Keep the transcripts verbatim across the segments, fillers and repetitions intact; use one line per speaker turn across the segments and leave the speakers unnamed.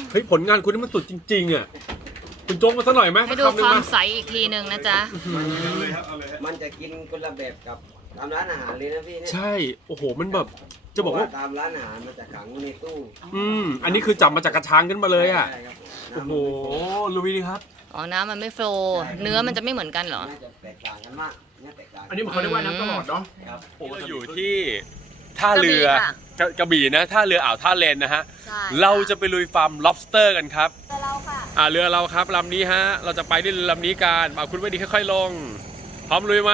เฮ้ยผลงานคุณนี่มันสุดจริงๆอ่ะคุณโจ๊กมาสักหน่อยไหม
ให้ดูความใสอีกทีหนึ่งนะจ๊ะ
มันจะกินคนละแบบกับตามร้านอาหารเลยนะพี่เนี่ย
ใช่โอ้โหมันแบบจะบอกว่า
ตามร้านอาหารมันจะขังในตู้
อืมอันนี้คือจับมาจากกระชังขึ้นมาเลยอ่ะโอ้โหลุยดีครับ
อ๋อน้ำมันไม่โฟลว์เนื้อมันจะไม่เหมือนกันเหรอ
น่าจะแตกต่างกันมากเนี่ยแตกต่าง
อันนี้มันเขาเรียกว่าน้ำตลอดเนาะ
ครับ
เราอยู่ที่ท่าเรือกระบี่นะท่าเรืออ่าวท่าเลนนะฮะเราจะไปลุยฟาร์ม lobster กันครับ
เรือเราค่ะ
อ่าเรือเราครับลำนี้ฮะเราจะไปที่ลำนี้กันเอาคุณไว้ดีค่อยๆลงพร้อมลุยไหม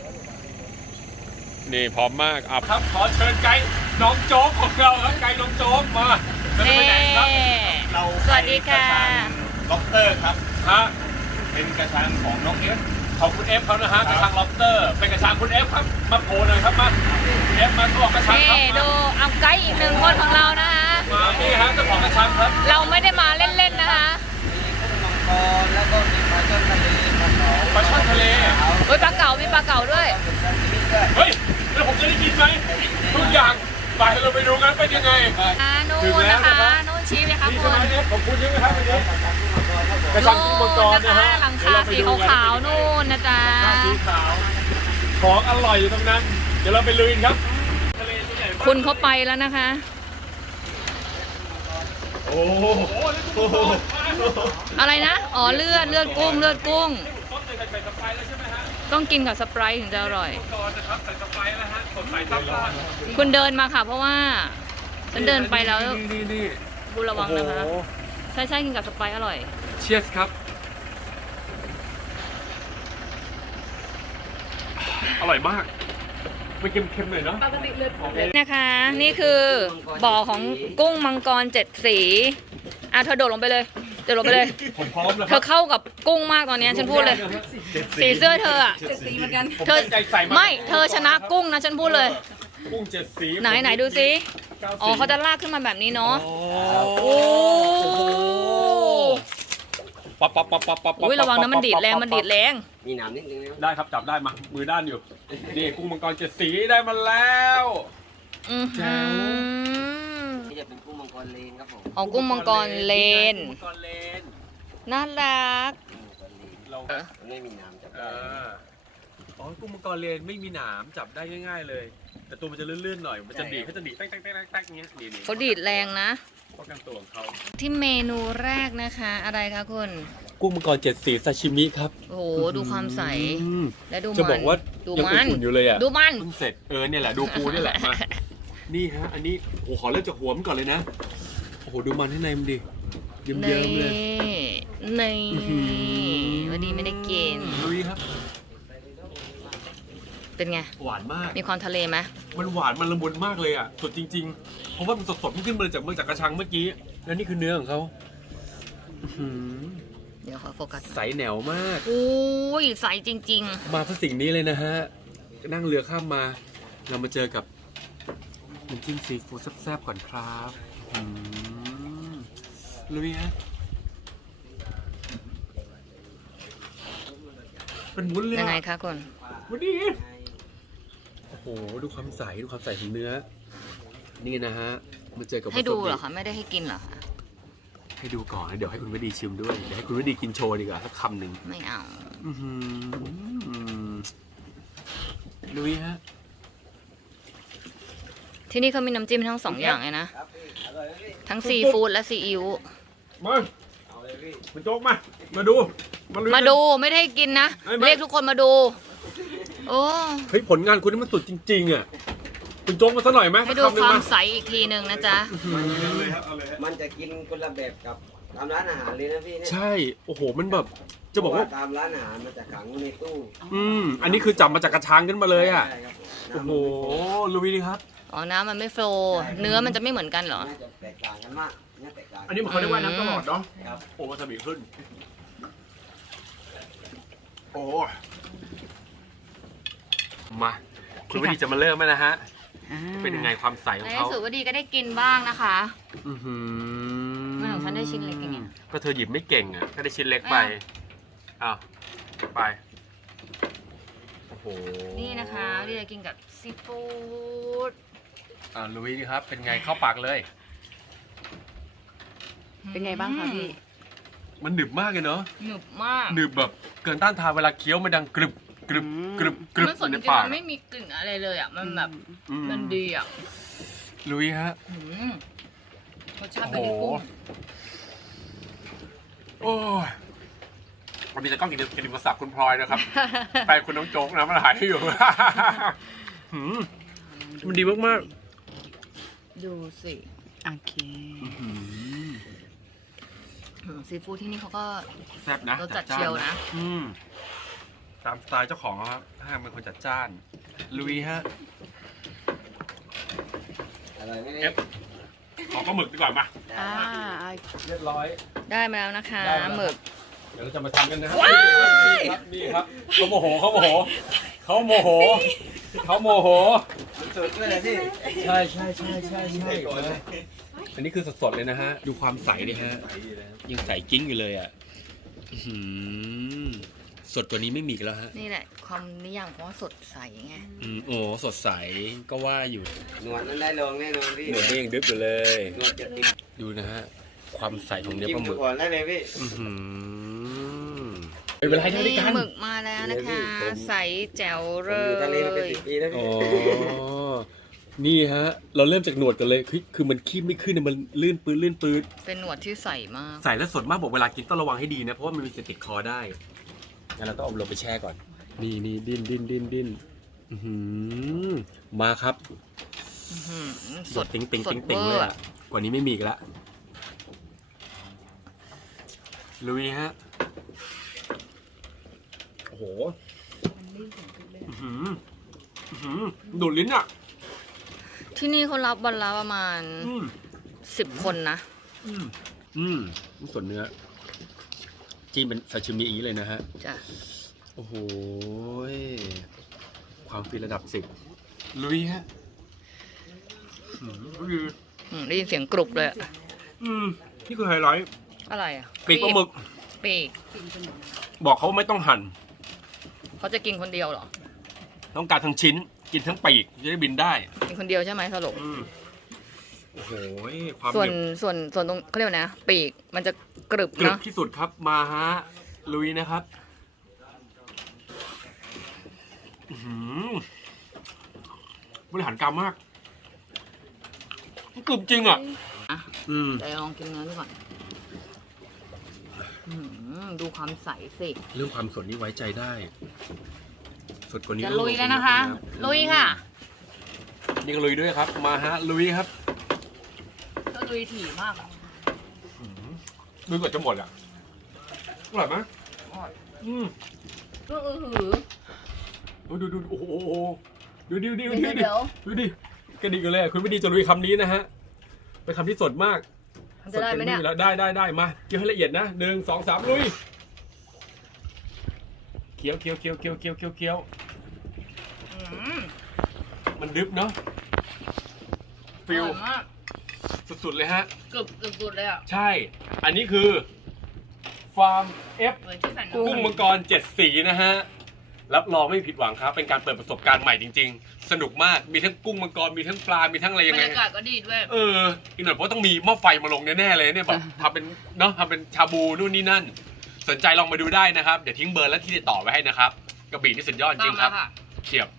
นี่พร้อมมากอ่ะครับขอเชิญไกด์น้องโจ๊กของเราครับไกด์น้องโจ๊กมา
เฮ้
เรา
สวัสดีค่ะ
lobster ครับฮะเป็นกระชังของน้องเอฟของคุณเอฟเขานะฮะกระชัง lobster เป็นกระชังคุณเอฟครับมาโผล่หน่อยครับมาเอฟมาเขาบอกกระชังครับ
ดูเอาไกด์อีกหนึ่งคนของเรานะคะ
มานี่ฮะเจ้าของกระชังครับ
เราไม่ได้มาเล่นๆนะคะ
มีกุ้งมังกรแล้วก็มีปลาช่อนทะเล
ปลาช่อนทะเล
เฮ้ยปลาเก๋ามีปลาเก๋าด้วย
เฮ้ยแล้วผมจะได้กินไหมทุกอย่างไปเราไปดูกันเป็นยังไง
อ่านู่นนะคะนู่นชี้ไหมคะคุณ
ขอบคุณใช่ไหมครับวันนี้กระชังกุ้งมังกรนะฮะ
หลังคาสีขาวๆนู่นนะจ๊ะ
สีขาวของอร่อยอยู่ตรงนั้นเดี๋ยวเราไปลุยครับ
คุณเขาไปแล้วนะคะ
โอ้โห
อะไรนะอ๋อเลือดเลือดกุ้งเลือดกุ้งต้องกินกับสไปร์ถึงจะอร่อยคุณเดินมาค่ะเพราะว่าฉันเดินไปแล้วบูระวังนะคะใช่ใช่กินกับสไปร์อร่อย
เชียร์ครับอร่อยมากมันเค็มๆหน่อยเนาะ
นะคะนี่คือบ่อของกุ้งมังกรเจ็ดสีอ่ะเธอโดดลงไปเลยโดดลงไปเลย
ผมพร้อมแล้ว
เธอเข้ากับกุ้งมากตอนนี้ฉันพูดเลยสีเสื้อเธออ่ะ
สีเหมือนกัน
เธอไม่เธอชนะกุ้งนะฉันพูดเลย
กุ้งเจ็ดสี
ไหนไหนดูสิอ๋อเขาจะลากขึ้นมาแบบนี้เนาะโอ้
ปั๊บปั๊บปั๊บปั๊บปั๊บ
อุ้ยระวังนะมันดีดแรงมันดีดแรง
มีหนามนิดนึง
ได้ครับจับได้มามือด้านอยู่นี่กุ้งมังกรเจ็ดสีได้มาแล้ว
อือหือ
นี่จะเป็นกุ้งมังกรเลนครับผม
อ๋อกุ้งมังกรเลน
มังกรเลน
น่ารัก
เราไม่มีหนามจับได้
อ๋อกุ้งมังกรเลนไม่มีหนามจับได้ง่ายๆเลยแต่ตัวมันจะลื่นๆหน่อยมันจะดีดเขาจะดีดแต๊กแต๊กแต๊กแต๊กเงี้ยดี
เขาดีดแรงนะ
ป้องกันตัวของเขา
ที่เมนูแรกนะคะอะไรคะคุณ
กุ้งมังกรเจ็ดสีซาชิมิครับ
โอ้โหดูความใสและดูมัน
จะบอกว่ายังอุ่นอยู่เลยอ่ะ
ดูมัน
เพิ่งเสร็จเออเนี่ยแหละดูปูนี่แหละมานี่ฮะอันนี้โอ้โหขอเริ่มจากหัวมันก่อนเลยนะโอ้โหดูมันข้างในมันดิเยิ้มๆเลย
นี่วันนี้ไม่ได้กิน
ลุยครับ
เป็นไง
หวานมาก
มีความทะเลไหม
มันหวานมันละมุนมากเลยอ่ะสดจริงๆเพราะว่ามันสดๆขึ้นมาจากเมื่อจากกระชังเมื่อกี้แล้วนี่คือเนื้อของเขา
เดี๋ยวขอโฟกัส
ใสแหนวมาก
โอ้ยใสจริง
ๆมาเพื่อสิ่งนี้เลยนะฮะนั่งเรือข้ามมาเรามาเจอกับน้ำจิ้มซีฟู้ดแซ่บๆก่อนครับลุยฮะเป็นวุ้นเลย
ยังไงคะคุณ
วันนี้โอ้โหดูความใสดูความใสของเนื้อนี่นะฮะมาเจอกับ
ให้ดูเหรอคะไม่ได้ให้กินเหรอคะ
ให้ดูก่อนเดี๋ยวให้คุณวดีชิมด้วยเดี๋ยวให้คุณวดีกินโชว์ดีกว่าสักคำหนึ่ง
ไม่เอา
ลุยฮะ
ที่นี่เขามีน้ำจิ้มทั้งสองอย่างเลยนะทั้งซีฟู้ดและซีอิ๊ว
มามาโจ๊กมามาดู
มาดูไม่ได้กินนะเรียกทุกคนมาดูโอ้
เฮ้ยผลงานคุณนี่มันสุดจริงๆอ่ะคุณโจ๊กมาสักหน่อยไหม
ให้ดูความใสอีกทีหนึ่งนะจ๊ะ
มันจะกินคนละแบบกับตามร้านอาหารเลยนะพี่เนี่ย
ใช่โอ้โหมันแบบจะบอกว่า
ตามร้านอาหารมันจะขังในตู้
อืมอันนี้คือจับมาจากกระชังขึ้นมาเลยอ่ะโอ้โหลุยดีครับ
อ๋อน้ำมันไม่โฟลว์เนื้อมันจะไม่เหมือนกันเหรอ
น่าจะแตกต่างกันมากเนี่ยแตกต่าง
อันนี้มันเขาเรียกว่าน้ำตลอดเนาะโอ้วาซาบิขึ้นโอ้มาคุณวดีจะมาเริ่มไหมนะฮะเป็นยังไงความใสของเขา
ในสุดวดีก็ได้กินบ้างนะคะ
อือหือ
ไม่ของฉันได้ชิ้นเล็กยังไง
ก็เธอหยิบไม่เก่งอ่ะก็ได้ชิ้นเล็กไปอ้าวไปโอ้โห
นี่นะคะวดีจะกินกับซีฟู้ด
อ่าลุยดีครับเป็นไงเข้าปากเลย
เป็นไงบ้างคะพี่
มันหนึบมากเลยเนาะ
หนึบมาก
หนึบแบบเกินต้านทานเวลาเคี้ยวมันดังกรึบกรึบกรึบกรึบ
มันสด
ใน
จริง
ปาก
ๆมันไม่มีกลิ่นอะไรเลยอ่ะมันแบบ
อื
มันดีอ่ะ
ลุยฮะ
อืมรสชาติเป็นที่กุ้ง
โอ้ยวันนี้จะต้องกินกินดิบสับคุณพลอยนะครับ ไปคุณน้องโจ๊กนะมันหายให้อยู่ หืมมันดีมาก
ดูสิ
โอเค
ๆอื้อหือ
อืมซีฟู้ดที่นี่เขาก็
แซ่บนะ
รสจัดเชียวนะ
อืมตามสไตล์เจ้าของครับห้างเป็นคนจัดจ้าน ลุยฮะ
อะไรไม่
เอ
ได้
ฟ ขอปลาหมึกดีกว่ามา
อ่า
เรียบร้อย
ได้มาแล้วนะคะ
ได้มาแล้ว
หมึก
เดี๋ยวเราจะมาทำกันนะครั
ว้าย
นี่ครับนี่ครับเขาโมโหเขาโมโหเขาโมโหเขาโมโห
มันสดด้วยนะพี่
ใช่ใช่ใช่ใช่ใช่อันนี้คือสดๆเลยนะฮะ ดูความใสดิฮะ ยังใสกิ้งอยู่เลยอ่ะอื้อหือสดกว่านี้ไม่มีอีกแล้วฮะ
นี่แหละ ความนิยามของว่าสดใสไง
อืมโอ้สดใสก็ว่าอยู่
หนวดนั้นได้ลงแน่นอนพี่
หนวดนี่ยังดึบอยู่เลย
หนวดจะติด
ดูนะฮะ ความใสของเนื้อ
จิ้
ป
ม
ลาห
ดู
มึก
ก่อนได้เลยพี่
อื้อหือเป็นเวลาให้ท่านได้
นี่
กัน
หมึกมาแล้วนะคะ ใสแจ๋ว
ผม
เล
อยู่ทะเลมาเป็น
ย
สิบปีแล้ว
อ๋
พี่
อ นี่ฮะ เราเริ่มจากหนวดกันเลยคือคือมันคีบไม่ขึ้นนะมันลื่นปื้นลื่นปื้น
เป็นหนวดที่ใสมาก
ใส่แล้วสดมากบอกเวลากินต้องระวังให้ดีนะ เพราะว่ามันมีสิทธิ์ติดคอได้งั้นเราต้องเอาลงไปแช่ก่อน นี่นี่ดิ้นดิ้นดิ้นดิ้นอื้อหือมาครับ
อื้อหือ
สดติ๊งติ๊ง
สด
ติ๊งติ๊ง
วอ
เล
ร์
ยอ่ะ กว่านี้ไม่มีอีกแล้วลุยฮะ โอ้โหอื้อหืออื้อหือดูดลิ้นอ่ะ
ที่นี่เขารับวันละประมาณ
อืม
สิบคนนะ
อืมอืมนี่ส่วนเนื้อจิ้มเป็นซาชิมิอีเลยนะฮะ
จ้ะ
โอ้โหยความฟินระดับสิบลุยฮะอืมอืม
อืมได้ยินเสียงกรุบเลยอะ
อืมนี่คือไฮไลท์
อะไรอ่ะ
ปีกปลาหมึก
ปีก
บอกเขาว่าไม่ต้องหั่น
เขาจะกินคนเดียวเหรอ
ต้องการทั้งชิ้น กินทั้งปีกจะได้บินได้
กินคนเดียวใช่ไหมสรุป
อืมโอ้โหยความ
ส่วน
เหนียว
ส่วนส่วนตรงเขาเรียกว่าไงนะปีกมันจะกรึบ
กรึบ
นะ
ที่สุดครับมาฮะลุยนะครับอื้อหือบริหารกรรมมากกรึบจริงอ่ะ
อ่ะ
อืม
เดี๋ยวลองกินเนื้อดูก่อนอื้อหือดูความใสสิ
เรื่องความสดนี่ไว้ใจได้ สดกว่านี้
จะ
ต้อง
ลุยแล้วนะคะ
ลงทุ
ลุยค่ะ
นี่ก็ลุยด้วยครับ มาฮะลุยครับ
ก็ลุยถี่มากอะ
ลุยกว่าจะหมดอ่ะอร่อยไหมอืม
ก็อือหือ
โอ้ดูดูโอ้โหโอ้โหดูดิดูดิดูดิ
เดี๋ยว
ดูดิกระดิกกันเลยอะคุณไม่ดีจะลุยคำนี้นะฮะเป็นคำที่สดมาก
มันจะได้ไหมเนี่ย
สจต็ที่แล้วได้ได้ได้มาเคี้ยวให้ละเอียดนะหนึ่งสองสามลุยเคี้ยวเคี้ยวเคี้ยวเคี้ยวเคี้ยวเคี้ยวเคี้ยว
อืม
มันดึบเนาะฟิล
อร่อยมาก
สุดๆเลยฮะ
กรึบสุดๆเลยอ่ะ
ใช่ อันนี้คือ ฟาร์มเอฟ
เลยที่ใส่น้ำ
กุ้งมังกรเจ็ดสีนะฮะ รับรองไม่ผิดหวังครับ เป็นการเปิดประสบการณ์ใหม่จริง ๆ สนุกมาก มีทั้งกุ้งมังกร มีทั้งปลา มีทั้งอะไร
บ
ยั
รง ร
ไง
ยากาศก็ดีด้วย
เออ อีกหน่อยเพราะต้องมีหม้อไฟมาลงแน่ๆเลยเนี่ยแบบทำเป็นเนาะทำเป็นชาบูนู่นนี่นั่น สนใจลองมาดูได้นะครับ เดี๋ยวทิ้งเบอร์และที่ติดต่อไว้ให้นะครับ กระบี่นี่สุดยอดจ
ตา
ริ
ม
งค
มา
รับ
ค่ะ
เฉียบ